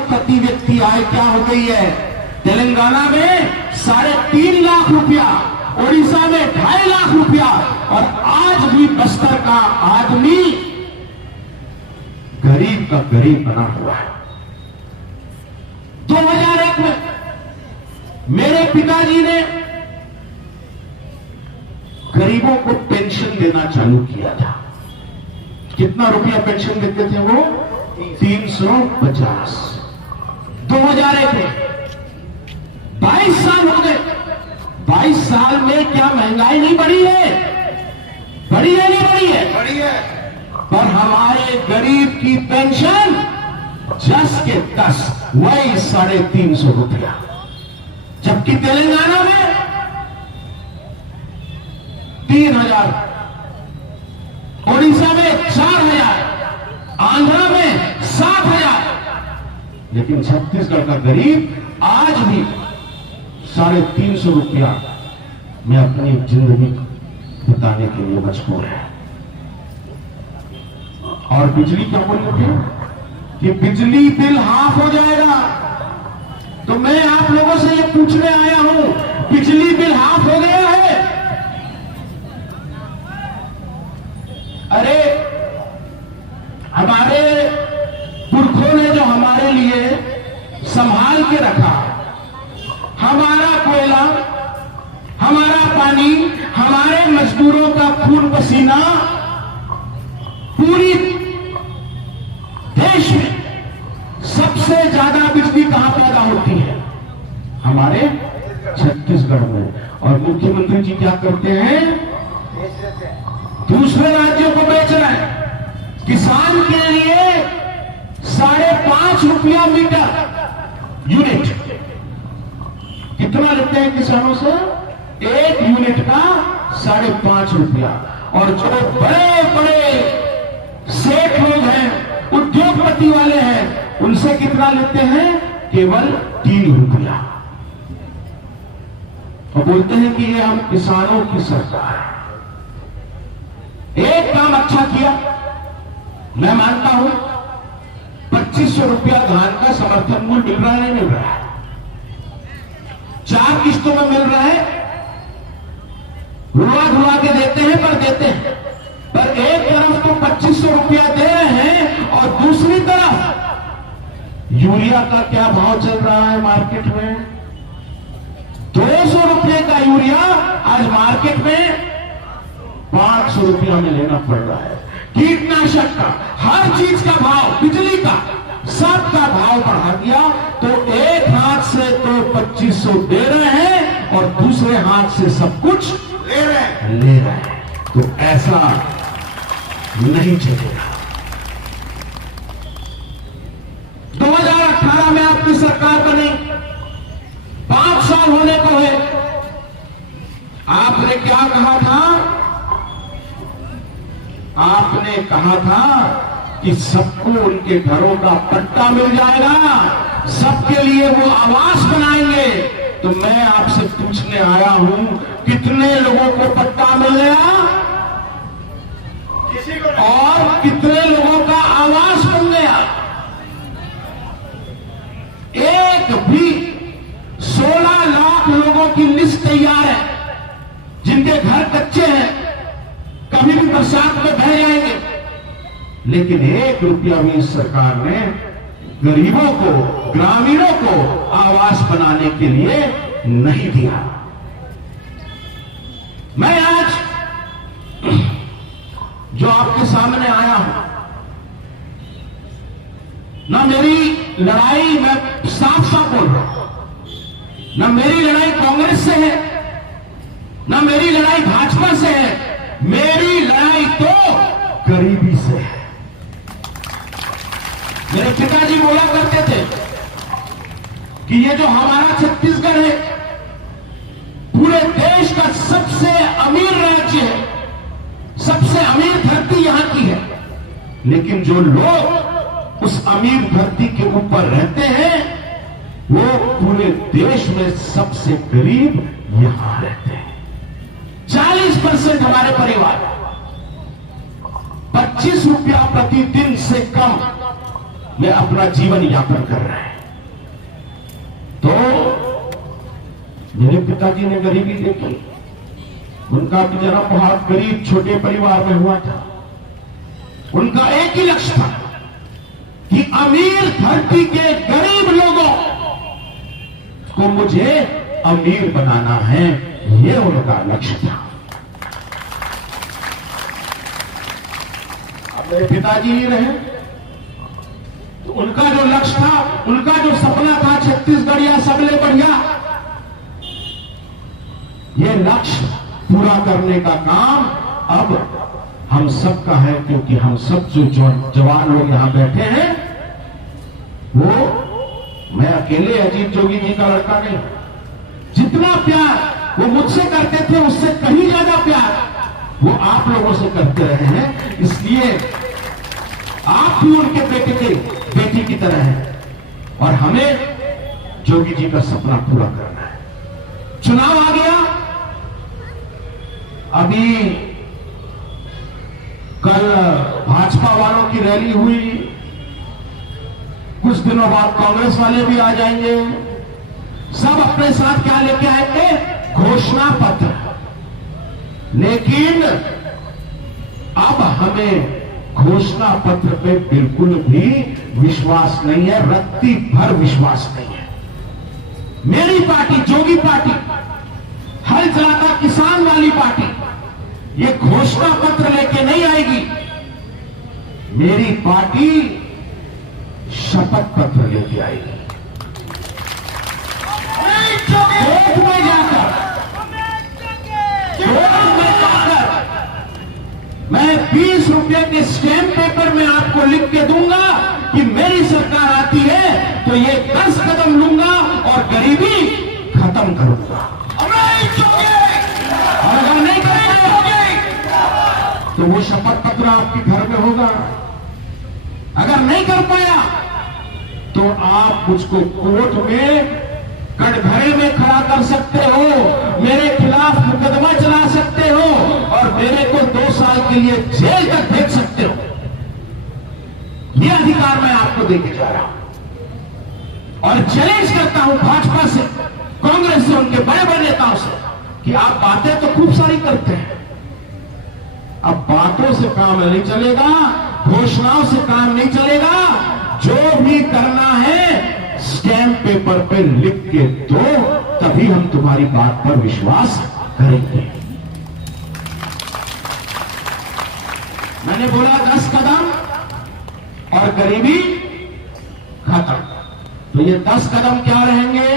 प्रति व्यक्ति आय क्या हो गई है? तेलंगाना में 3.5 लाख रुपया, ओडिशा में 2.5 लाख रुपया, और आज भी बस्तर का आदमी गरीब का गरीब बना हुआ है। 2001 में मेरे पिताजी ने गरीबों को पेंशन देना चालू किया था। कितना रुपया पेंशन देते थे वो? 350। 2001 में 22 साल हो गए। 22 साल में क्या महंगाई नहीं बढ़ी है? बढ़ी है नहीं बढ़ी है? बढ़ी है। पर हमारे गरीब की पेंशन 10 के 10, वही 350 रुपया, जबकि तेलंगाना में 3000, ओडिशा में 4000, आंध्रा में 7000, लेकिन छत्तीसगढ़ का गरीब आज भी 350 रुपया में अपनी जिंदगी बिताने के लिए मजबूर है। और बिजली क्या बोल रहे थे कि बिजली बिल हाफ हो जाएगा, तो मैं आप लोगों से ये पूछने आया हूं, बिजली बिल हाफ हो गया है? अरे हमारे पुरखों ने जो हमारे लिए संभाल के रखा, हमारा कोयला, हमारा पानी, हमारे मजदूरों का खून पसीना, पूरी देश में सबसे ज्यादा बिजली कहां पैदा होती है? हमारे छत्तीसगढ़ में। और मुख्यमंत्री जी क्या करते हैं? दूसरे राज्यों को बेच रहे हैं। किसान के लिए 5.5 रुपया मीटर यूनिट। कितना लेते हैं किसानों से? 1 यूनिट का 5.5 रुपया। और जो बड़े बड़े सेठ लोग हैं, उद्योगपति वाले हैं, उनसे कितना लेते हैं? केवल 3 रुपया। और बोलते हैं कि ये हम किसानों की सरकार है। एक काम अच्छा किया, मैं मानता हूं, 2500 रुपया धान का समर्थन मूल्य मिल रहा है, नहीं मिल रहा है? 4 किस्तों में मिल रहा है, रुआ के देते हैं, पर देते हैं। पर एक तरफ तो 2500 रुपया दे रहे हैं, और दूसरी तरफ यूरिया का क्या भाव चल रहा है मार्केट में? 200 रुपये का यूरिया आज मार्केट में 500 रुपया में लेना पड़ रहा है। कीटनाशक का, हर चीज का भाव, बिजली का, सबका भाव बढ़ा दिया। तो एक हाथ से तो 2500 दे रहे हैं, और दूसरे हाथ से सब कुछ ले रहे हैं। तो ऐसा नहीं चलेगा। 2018 में आपकी सरकार बनी, 5 साल होने को है। आपने क्या कहा था? आपने कहा था कि सबको उनके घरों का पट्टा मिल जाएगा, सबके लिए वो आवास बनाएंगे। तो मैं आपसे पूछने आया हूं, कितने लोगों को पट्टा मिल गया? और कितने लोगों का आवास बन गया? एक भी 16 लाख लोगों की लिस्ट तैयार है, जिनके घर कच्चे हैं, कभी भी बरसात में बह जाएंगे, लेकिन 1 रुपया भी इस सरकार ने गरीबों को, ग्रामीणों को आवास बनाने के लिए नहीं दिया। मैं आज जो आपके सामने आया हूं, ना मेरी लड़ाई, मैं साफ साफ बोल रहा हूं, ना मेरी लड़ाई कांग्रेस से है, ना मेरी लड़ाई भाजपा से है। मेरी लड़ाई तो गरीबी से है। मेरे पिताजी बोला करते थे कि ये जो हमारा छत्तीसगढ़ है, पूरे देश का सबसे अमीर राज्य है, सबसे अमीर धरती यहां की है। लेकिन जो लोग उस अमीर धरती के ऊपर रहते हैं, वो पूरे देश में सबसे गरीब यहां रहते हैं। 40% हमारे परिवार 25 रुपया प्रतिदिन से कम में अपना जीवन यापन कर रहे हैं। मेरे पिताजी ने गरीबी देखी। उनका जन्म बहुत गरीब छोटे परिवार में हुआ था। उनका एक ही लक्ष्य था कि अमीर धरती के गरीब लोगों को मुझे अमीर बनाना है, ये उनका लक्ष्य था। अब मेरे पिताजी ही रहे तो उनका जो लक्ष्य था, उनका जो सपना था छत्तीसगढ़िया सबले बढ़िया, ये लक्ष्य पूरा करने का काम अब हम सब का है। क्योंकि हम सब जो जवान लोग यहां बैठे हैं, वो मैं अकेले अजीत जोगी जी का लड़का नहीं। जितना प्यार वो मुझसे करते थे उससे कहीं ज्यादा प्यार वो आप लोगों से करते रहे हैं। इसलिए आप भी उनके बेटी की तरह हैं और हमें जोगी जी का सपना पूरा करना है। चुनाव आ गया, अभी कल भाजपा वालों की रैली हुई, कुछ दिनों बाद कांग्रेस वाले भी आ जाएंगे। सब अपने साथ क्या लेके आएंगे? घोषणा पत्र। लेकिन अब हमें घोषणा पत्र पे बिल्कुल भी विश्वास नहीं है, रत्ती भर विश्वास नहीं है। मेरी पार्टी जोगी पार्टी, हल चलाता किसान वाली पार्टी, ये घोषणा पत्र लेके नहीं आएगी। मेरी पार्टी शपथ पत्र लेके आएगी। कोर्ट में जाकर मैं 20 रुपए के स्टैम्प पेपर में आपको लिख के दूंगा कि मेरी सरकार आती है तो ये 10 कदम लूंगा और गरीबी खत्म करूंगा। और अगर नहीं करेंगे तो वो शपथ पत्र आपके घर में होगा। अगर नहीं कर पाया तो आप मुझको कोर्ट में कटघरे में खड़ा कर सकते हो, मेरे खिलाफ मुकदमा चला सकते हो और मेरे को 2 साल के लिए जेल तक भेज सकते हो। यह अधिकार मैं आपको देके जा रहा हूं और चैलेंज करता हूं भाजपा से, कांग्रेस से, उनके बड़े बड़े नेताओं से कि आप बातें तो खूब सारी करते हैं, अब बातों से काम नहीं चलेगा, घोषणाओं से काम नहीं चलेगा। जो भी करना है स्टैम्प पेपर पे लिख के दो, तभी हम तुम्हारी बात पर विश्वास करेंगे। मैंने बोला 10 कदम और गरीबी खत्म। तो ये 10 कदम क्या रहेंगे?